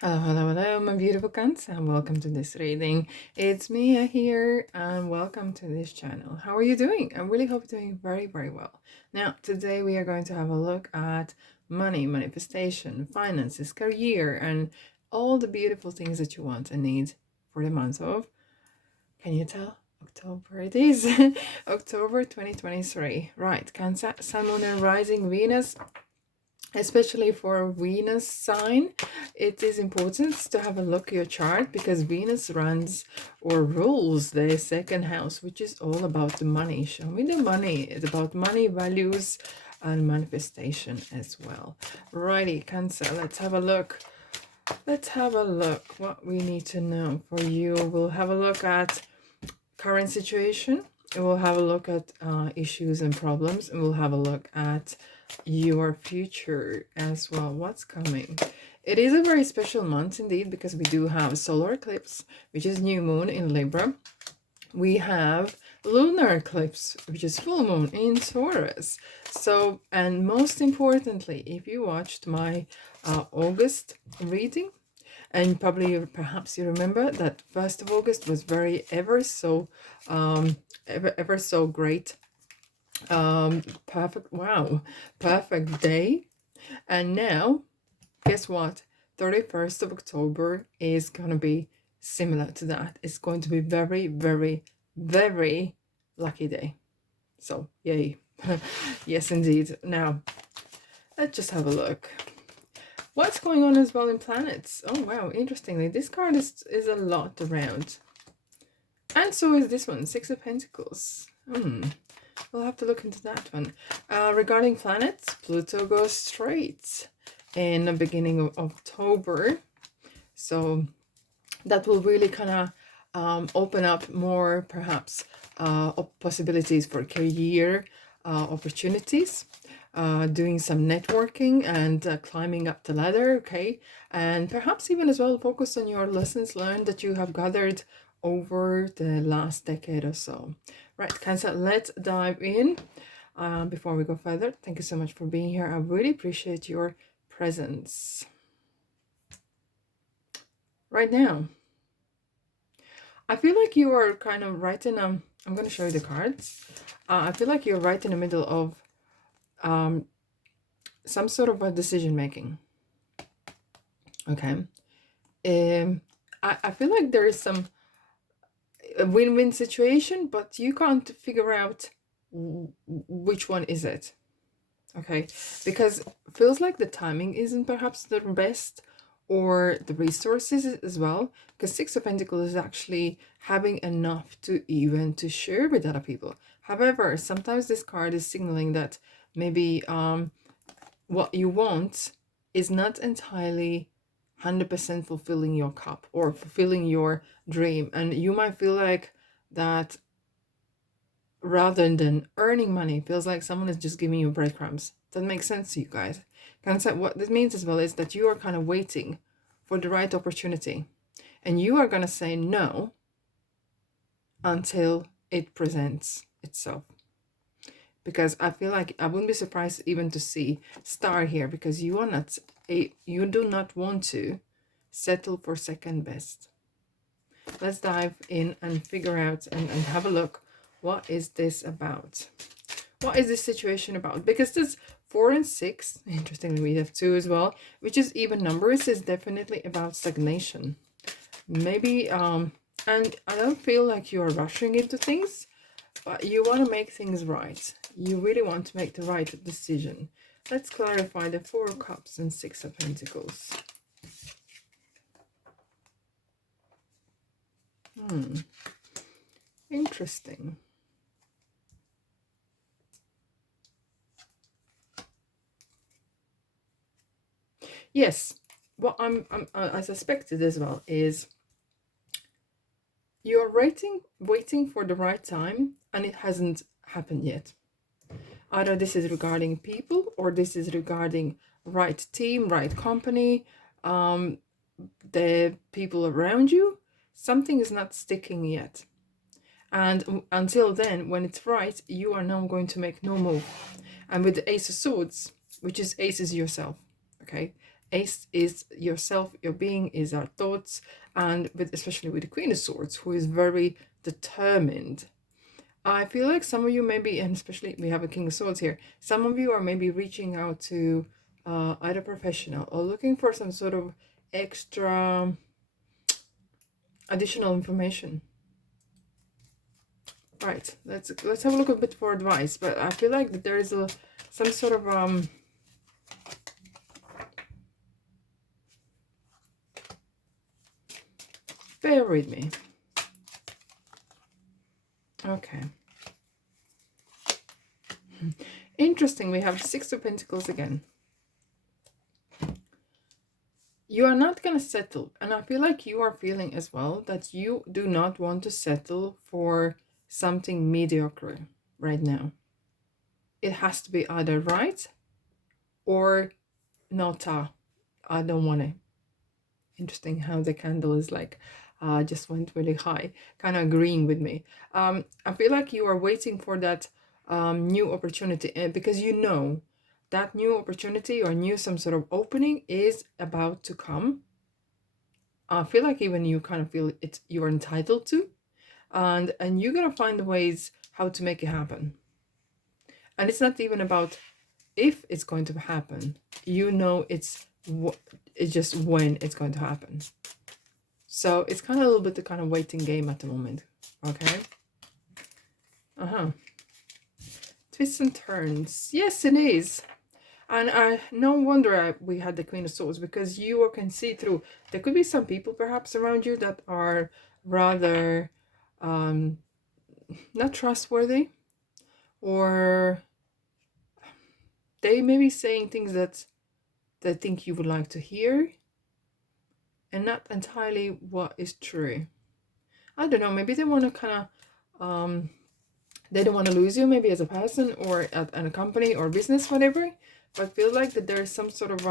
Hello, hello, hello, my beautiful cats, and welcome to this reading. It's Mia here, and welcome to this channel. How are you doing? I really hope you're doing very, very well. Now, today we are going to have a look at money, manifestation, finances, career, and all the beautiful things that you want and need for the month of, can you tell? October it is. October 2023. Right, Cancer, Sun, Moon, and Rising Venus. Especially for Venus sign, it is important to have a look at your chart because Venus runs or rules the second house, which is all about the money. Show me the money. It's about money, values, and manifestation as well. Righty, Cancer, let's have a look. Let's have a look what we need to know for you. We'll have a look at current situation. We'll have a look at issues and problems, and we'll have a look at your future as well. What's coming? It is a very special month indeed because we do have solar eclipse, which is new moon in Libra. We have lunar eclipse, which is full moon in Taurus. So, and most importantly, if you watched my August reading, and probably perhaps you remember that 1st of August was very ever so great, perfect day. And now guess what, 31st of October is gonna be similar to that. It's going to be very, very, very lucky day. So yay. Yes indeed. Now let's just have a look what's going on as well in planets. Oh wow, interestingly, this card is a lot around. And so is this one, Six of Pentacles. We'll have to look into that one. Regarding planets, Pluto goes straight in the beginning of October. So that will really kind of open up more, perhaps, possibilities for career opportunities. Doing some networking and climbing up the ladder, okay? And perhaps even as well focus on your lessons learned that you have gathered over the last decade or so. Right, Cancer, let's dive in. Before we go further, thank you so much for being here. I really appreciate your presence. Right now, I feel like you are kind of right in I'm going to show you the cards. I feel like you're right in the middle of some sort of a decision making. Okay. I feel like there is some a win-win situation, but you can't figure out which one is it. Okay, because it feels like the timing isn't perhaps the best, or the resources as well, because Six of Pentacles is actually having enough to even to share with other people. However, sometimes this card is signaling that maybe what you want is not entirely 100% fulfilling your cup or fulfilling your dream, and you might feel like that rather than earning money feels like someone is just giving you breadcrumbs. That makes sense to you guys. What this means as well is that you are kind of waiting for the right opportunity, and you are going to say no until it presents itself. Because I feel like I wouldn't be surprised even to see star here, because you are not you do not want to settle for second best. Let's dive in and figure out and have a look. What is this about? What is this situation about? Because this 4 and 6, interestingly we have 2 as well, which is even numbers, is definitely about stagnation. Maybe and I don't feel like you're rushing into things, but you want to make things right. You really want to make the right decision. Let's clarify the 4 of Cups and 6 of Pentacles. Interesting. Yes, what I suspected as well is you're waiting for the right time, and it hasn't happened yet. Either this is regarding people, or this is regarding right team, right company, the people around you. Something is not sticking yet. And until then, when it's right, you are now going to make no move. And with the Ace of Swords, which is Ace is yourself, okay? Ace is yourself, your being is our thoughts, and especially with the Queen of Swords, who is very determined. I feel like some of you maybe, and especially we have a King of Swords here, some of you are maybe reaching out to either professional or looking for some sort of extra additional information. Right, let's have a look a bit for advice, but I feel like that there is some sort of bear with me. Okay. Interesting, we have the Six of Pentacles again. You are not going to settle, and I feel like you are feeling as well that you do not want to settle for something mediocre right now. It has to be either right or not. I don't want it. Interesting how the candle is like just went really high, kind of agreeing with me. I feel like you are waiting for that new opportunity, because you know that new opportunity or new some sort of opening is about to come. I feel like even you kind of feel it, you're entitled to, and you're gonna find ways how to make it happen. And it's not even about if it's going to happen. You know, it's just when it's going to happen. So it's kind of a little bit the kind of waiting game at the moment. Okay. Twists and turns. Yes, it is. And no wonder we had the Queen of Swords, because you can see through. There could be some people perhaps around you that are rather not trustworthy, or they may be saying things that they think you would like to hear and not entirely what is true. I don't know, maybe they want to kind of they don't want to lose you, maybe as a person or at a company or business, whatever. But I feel like that there is some sort of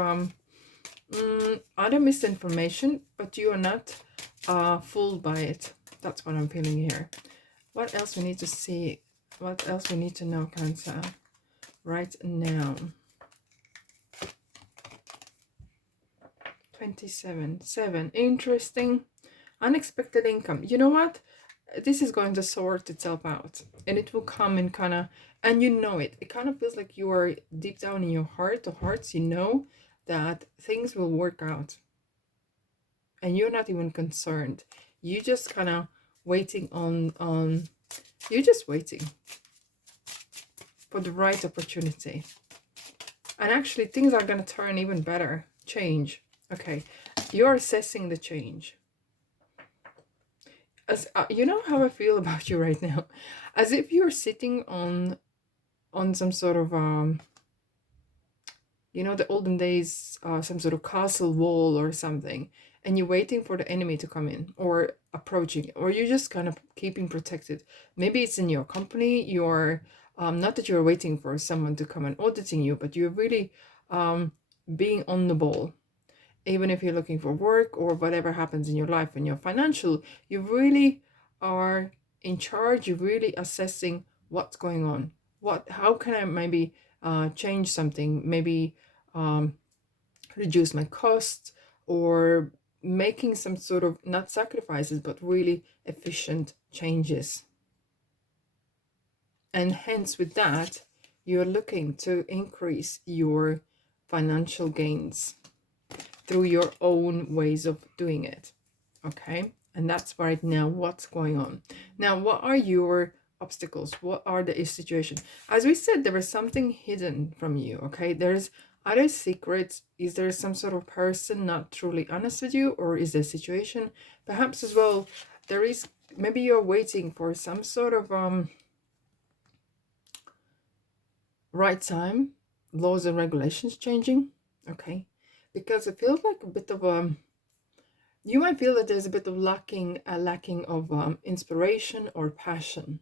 other misinformation, but you are not fooled by it. That's what I'm feeling here. What else we need to see? What else we need to know, Cancer, right now? 27. Interesting. Unexpected income. You know what? This is going to sort itself out, and it will come in kind of, and you know it. It kind of feels like you are deep down in your heart of hearts, you know that things will work out. And you're not even concerned. You just kind of waiting on you're just waiting for the right opportunity. And actually things are going to turn even better. Change. Okay. You're assessing the change. As you know how I feel about you right now, as if you're sitting on some sort of you know, the olden days, some sort of castle wall or something, and you're waiting for the enemy to come in or approaching, or you're just kind of keeping protected. Maybe it's in your company. You're not that you're waiting for someone to come and auditing you, but you're really being on the ball. Even if you're looking for work or whatever happens in your life and your financial, you really are in charge. You're really assessing what's going on. How can I maybe change something? Maybe reduce my costs, or making some sort of, not sacrifices, but really efficient changes. And hence with that, you're looking to increase your financial gains through your own ways of doing it. Okay, and that's right now what's going on. Now, what are your obstacles? What are the situations? As we said, there is something hidden from you. Okay, there's other secrets. Is there some sort of person not truly honest with you, or is there a situation perhaps as well? There is, maybe you're waiting for some sort of right time, laws and regulations changing. Okay, because it feels like a bit of you might feel that there's a bit of lacking of inspiration or passion.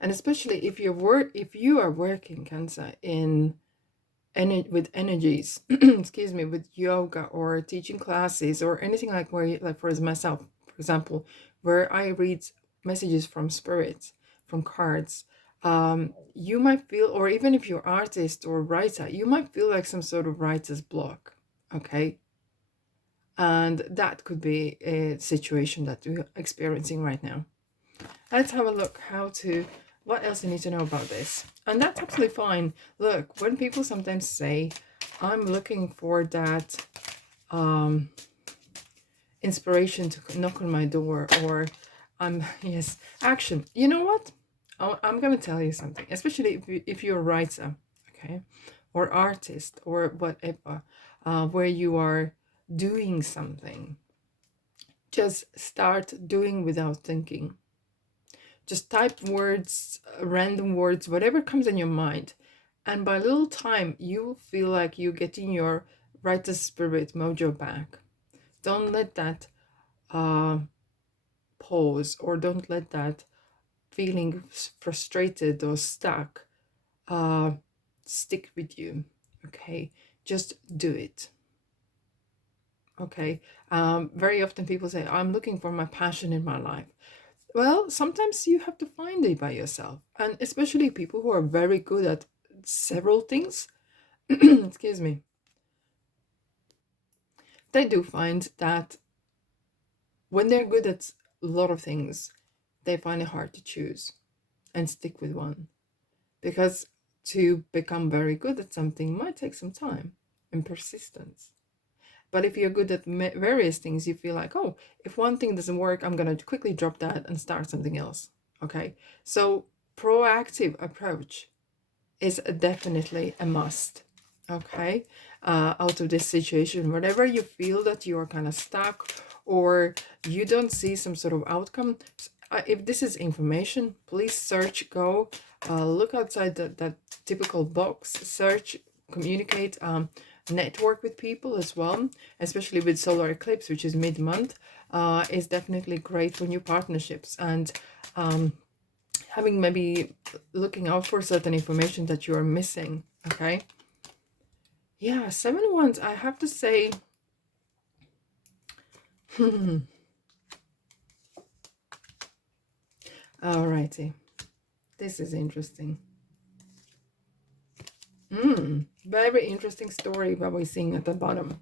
And especially if you are working, Cancer, in with energies, excuse me, with yoga or teaching classes or anything like like for myself, for example, where I read messages from spirits, from cards, you might feel, or even if you're artist or writer, you might feel like some sort of writer's block. Okay. And that could be a situation that we're experiencing right now. Let's have a look what else you need to know about this. And that's absolutely fine. Look, when people sometimes say, I'm looking for that um, inspiration to knock on my door, or yes, action. You know what? I'm going to tell you something, especially if you're a writer, okay, or artist, or whatever, where you are doing something. Just start doing without thinking. Just type words, random words, whatever comes in your mind. And by little time, you feel like you're getting your writer's spirit mojo back. Don't let that uh, pause, or don't let that feeling frustrated or stuck uh, stick with you. Okay, just do it. Okay, very often people say, I'm looking for my passion in my life. Well, sometimes you have to find it by yourself, and especially people who are very good at several things, excuse me, they do find that when they're good at a lot of things, they find it hard to choose and stick with one. Because to become very good at something might take some time and persistence. But if you're good at various things, you feel like, oh, if one thing doesn't work, I'm going to quickly drop that and start something else. Okay. So, proactive approach is definitely a must. Okay. Out of this situation, whatever you feel that you are kind of stuck, or you don't see some sort of outcome, if this is information, please search, go look outside that typical box, search, communicate, network with people as well, especially with solar eclipse, which is mid-month, is definitely great for new partnerships, and having maybe looking out for certain information that you are missing. Okay. Yeah, 7 wands, I have to say. Alrighty, this is interesting. Very interesting story what we're seeing at the bottom.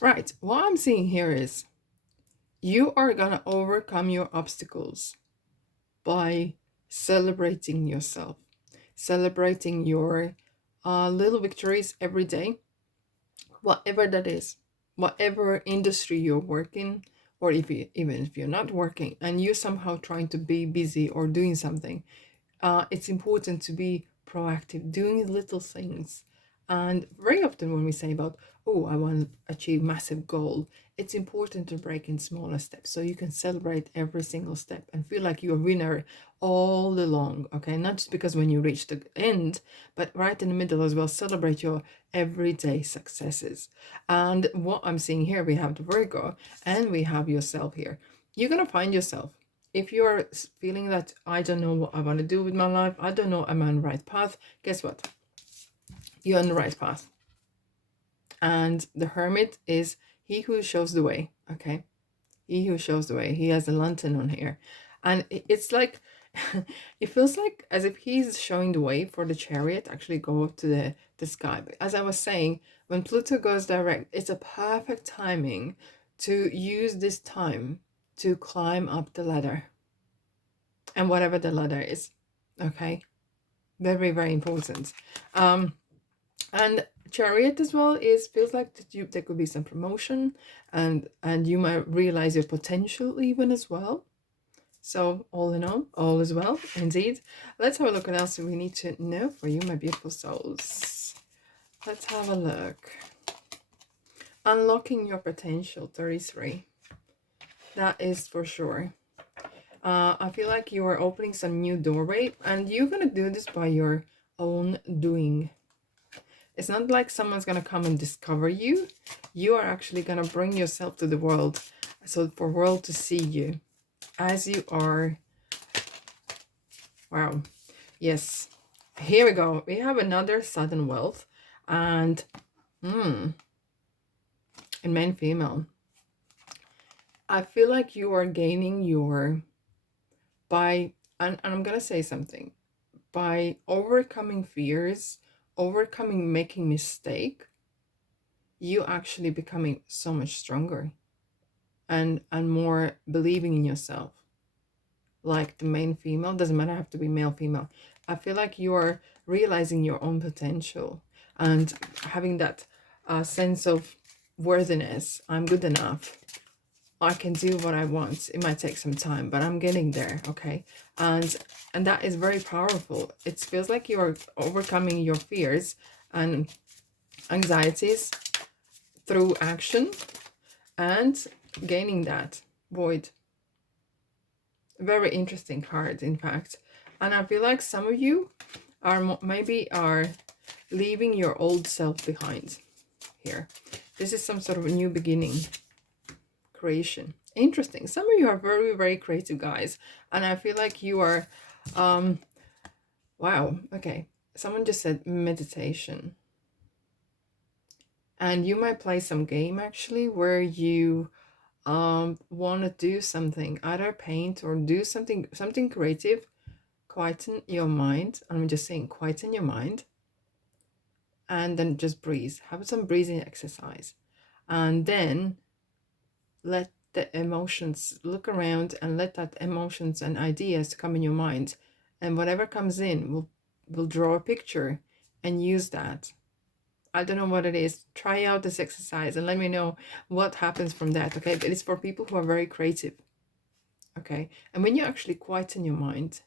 Right, what I'm seeing here is you are gonna overcome your obstacles by celebrating yourself, celebrating your little victories every day, whatever that is, whatever industry you're working, or even if you're not working and you're somehow trying to be busy or doing something, it's important to be proactive, doing little things. And very often when we say about, oh, I want to achieve massive goal, it's important to break in smaller steps so you can celebrate every single step and feel like you're a winner all along. Okay, not just because when you reach the end, but right in the middle as well. Celebrate your everyday successes. And what I'm seeing here, we have the Virgo and we have yourself here. You're gonna find yourself. If you're feeling that I don't know what I want to do with my life, I don't know I'm on the right path, guess what? You're on the right path. And the Hermit is he who shows the way. Okay, he who shows the way. He has a lantern on here, and it's like it feels like as if he's showing the way for the Chariot actually go to the sky. But as I was saying, when Pluto goes direct, it's a perfect timing to use this time to climb up the ladder, and whatever the ladder is. Okay, very, very important. And Chariot as well is feels like that there could be some promotion, and you might realize your potential even as well. So all in all is well indeed. Let's have a look what else we need to know for you, my beautiful souls. Let's have a look. Unlocking your potential, 33. That is for sure. I feel like you are opening some new doorway, and you're gonna do this by your own doing. It's not like someone's gonna come and discover you. You are actually gonna bring yourself to the world, so for world to see you as you are. Wow. Yes. Here we go. We have another sudden wealth, and in men, female. I feel like you are gaining your by, and I'm gonna say something, by overcoming fears, overcoming making mistake. you actually becoming so much stronger and more believing in yourself. Like the main female, doesn't matter, have to be male, female. I feel like you are realizing your own potential and having that sense of worthiness. I'm good enough. I can do what I want. It might take some time, but I'm getting there, okay? And that is very powerful. It feels like you're overcoming your fears and anxieties through action and gaining that void. Very interesting card, in fact. And I feel like some of you are maybe are leaving your old self behind here. This is some sort of a new beginning, creation. Interesting. Some of you are very, very creative guys. And I feel like you are, wow, okay. Someone just said meditation. And you might play some game actually where you want to do something, either paint or do something creative, quieten your mind. I'm just saying quieten your mind, and then just breathe, have some breathing exercise, and then let the emotions, look around and let that emotions and ideas come in your mind, and whatever comes in will draw a picture and use that. I don't know what it is. Try out this exercise and let me know what happens from that, okay? But it's for people who are very creative, okay? And when you actually quieten your mind,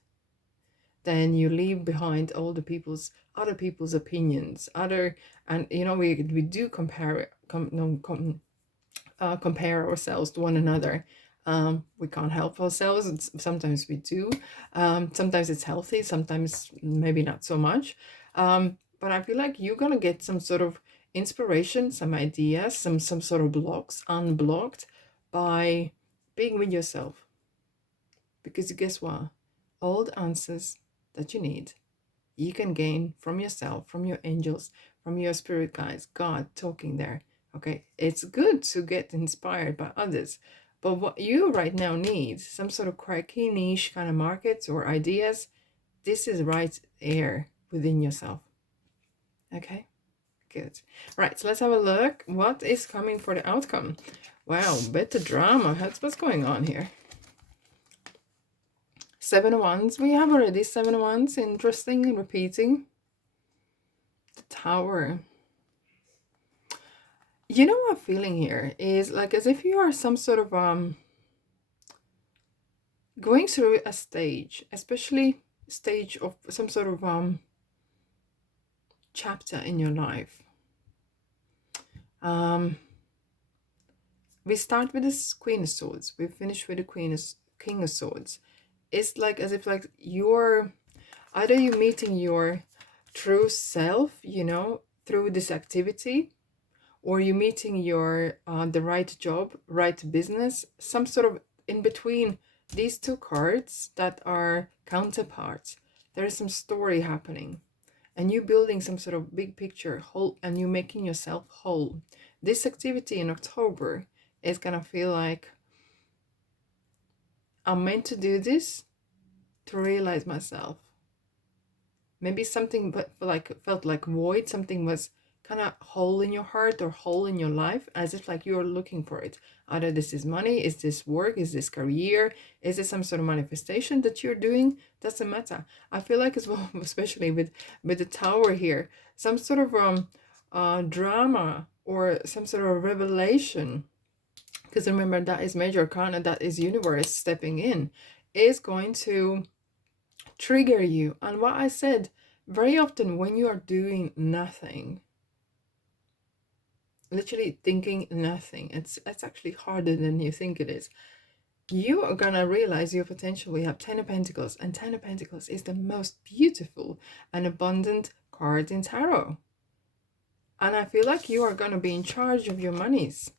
then you leave behind all the other people's opinions, and you know, we do compare ourselves to one another. We can't help ourselves. Sometimes we do. Sometimes it's healthy, sometimes maybe not so much. But I feel like you're gonna get some sort of inspiration, some ideas, some sort of blocks unblocked by being with yourself. Because guess what? All the answers that you need, you can gain from yourself, from your angels, from your spirit guides, God talking there. Okay, it's good to get inspired by others, but what you right now need, some sort of quirky niche kind of markets or ideas, this is right there within yourself. Okay, good. Right, so let's have a look. What is coming for the outcome? Wow, bit of drama. That's what's going on here. 7 of Wands. We have already 7 of Wands. Interesting and repeating. The Tower. You know what I'm feeling here is like as if you are some sort of going through a stage, especially stage of some sort of chapter in your life. We start with this Queen of Swords. We finish with the King of Swords. It's like as if like you're either you meeting your true self, you know, through this activity, or you meeting your the right job, right business, some sort of in between these two cards that are counterparts. There is some story happening, and you building some sort of big picture whole, and you making yourself whole. This activity in October is gonna feel like I'm meant to do this to realize myself. Maybe something but felt like void, something was kind of hole in your heart or hole in your life, as if like you're looking for it. Either this is money, is this work, is this career, is this some sort of manifestation that you're doing? Doesn't matter. I feel like as well, especially with the Tower here, some sort of drama or some sort of revelation, because remember that is major arcana, that is universe stepping in, is going to trigger you. And what I said, very often when you are doing nothing, literally thinking nothing, it's actually harder than you think it is. You are gonna realize your potential. We have 10 of Pentacles, and 10 of Pentacles is the most beautiful and abundant card in tarot. And I feel like you are gonna be in charge of your monies.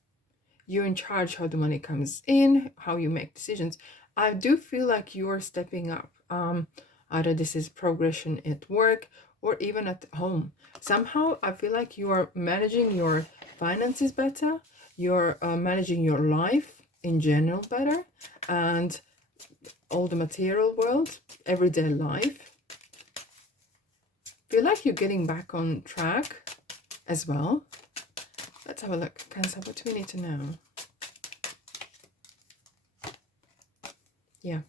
You're in charge how the money comes in, how you make decisions. I do feel like you are stepping up. Either this is progression at work or even at home. Somehow I feel like you are managing your finances better. You're managing your life in general better, and all the material world, everyday life. Feel like you're getting back on track as well. Let's have a look. Cancer, what do we need to know? Yeah.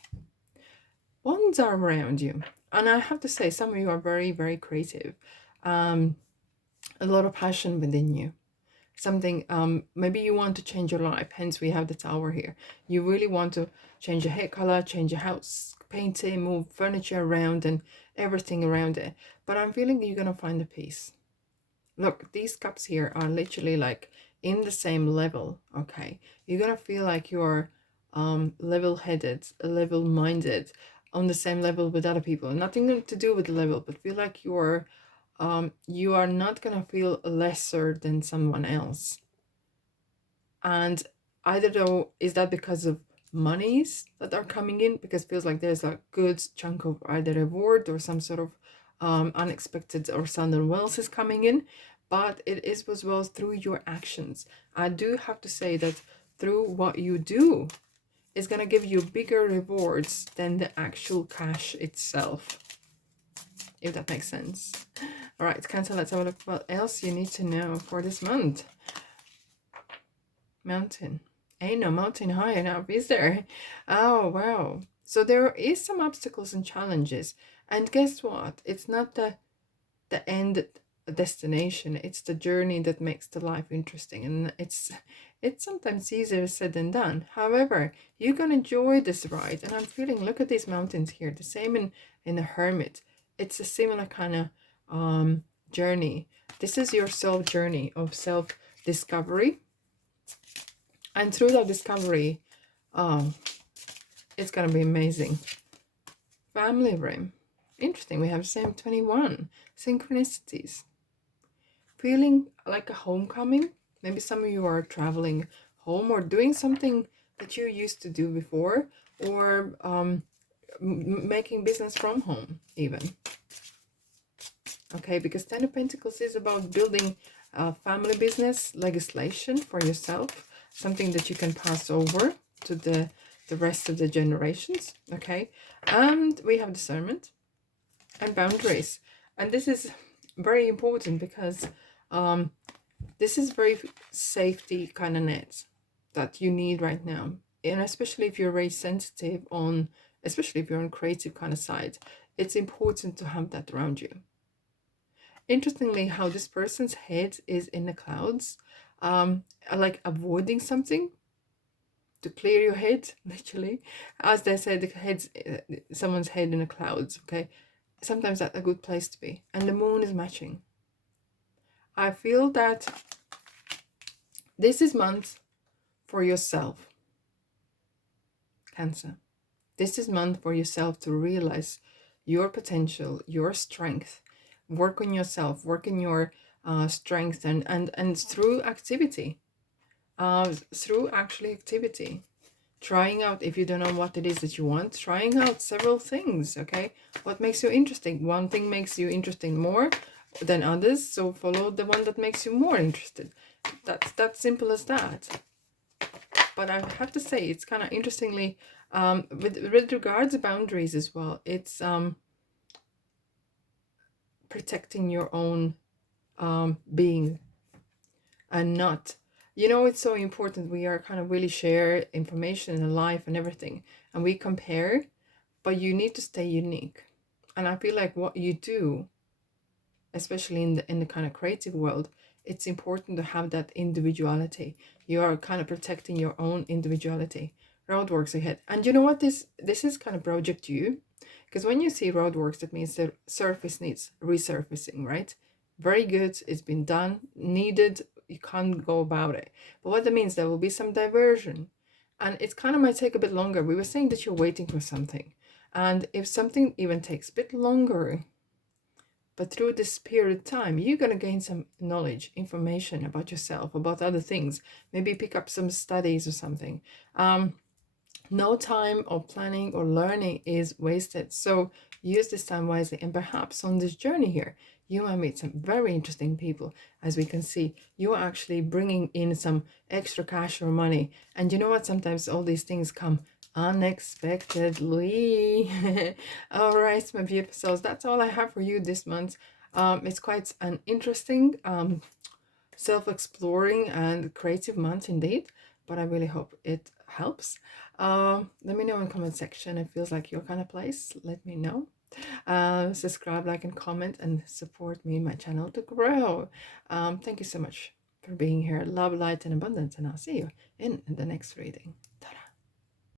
Wands are around you. And I have to say, some of you are very, very creative. A lot of passion within you. Something, maybe you want to change your life. Hence, we have the Tower here. You really want to change your hair color, change your house, paint it, move furniture around and everything around it. But I'm feeling you're going to find a peace. Look, these cups here are literally like in the same level, okay? You're gonna feel like you're level-headed, level-minded, on the same level with other people. Nothing to do with the level, but feel like you are not gonna feel lesser than someone else. And I don't know, is that because of monies that are coming in? Because it feels like there's a good chunk of either reward or some sort of unexpected or sudden wealth is coming in. But it is as well through your actions. I do have to say that through what you do is going to give you bigger rewards than the actual cash itself, if that makes sense. All right, Cancer, let's have a look what else you need to know for this month. Mountain. Ain't no mountain high enough, is there? Oh, wow. So there is some obstacles and challenges. And guess what? It's not the end destination. It's the journey that makes the life interesting. And it's sometimes easier said than done. However, you're gonna enjoy this ride. And I'm feeling, look at these mountains here. The same in the Hermit. It's a similar kind of journey. This is your self journey of self-discovery. And through that discovery, it's going to be amazing. Family rim. Interesting. We have same 21. Synchronicities. Feeling like a homecoming. Maybe some of you are traveling home or doing something that you used to do before. Or making business from home even. Okay, because Ten of Pentacles is about building family business, legislation for yourself. Something that you can pass over to the rest of the generations, okay? And we have discernment and boundaries. And this is very important because this is very safety kind of net that you need right now. And especially if you're very sensitive on, especially if you're on creative kind of side, it's important to have that around you. Interestingly, how this person's head is in the clouds, like avoiding something to clear your head, literally. As they say, the head's someone's head in the clouds, okay? Sometimes that's a good place to be. And the moon is matching. I feel that this is month for yourself, Cancer. This is month for yourself to realize your potential, your strength, work on yourself, work in your strength and through activity, through actually activity, trying out, if you don't know what it is that you want, trying out several things, okay? What makes you interesting? One thing makes you interesting more than others, so follow the one that makes you more interested. That's that simple as that. But I have to say, it's kind of interestingly, with regards to boundaries as well, it's protecting your own being and not, you know, it's so important. We are kind of really share information in life and everything, and we compare, but you need to stay unique. And I feel like what you do, especially in the kind of creative world, it's important to have that individuality. You are kind of protecting your own individuality. Roadworks ahead. And you know what, this is kind of project you, because when you see roadworks, that means the surface needs resurfacing, right? Very good, it's been done, needed, you can't go about it. But what that means, there will be some diversion, and it kind of might take a bit longer. We were saying that you're waiting for something, and if something even takes a bit longer, but through this period of time, you're going to gain some knowledge, information about yourself, about other things, maybe pick up some studies or something. No time of planning or learning is wasted. So use this time wisely. And perhaps on this journey here, you might meet some very interesting people. As we can see, you are actually bringing in some extra cash or money. And you know what? Sometimes all these things come unexpectedly. All right, my beautiful souls, that's all I have for you this month. It's quite an interesting self-exploring and creative month indeed, but I really hope it helps. Let me know in the comment section if it feels like your kind of place. Let me know. Subscribe, like, and comment, and support me and my channel to grow. Thank you so much for being here. Love, light, and abundance, and I'll see you in the next reading. Ta-da!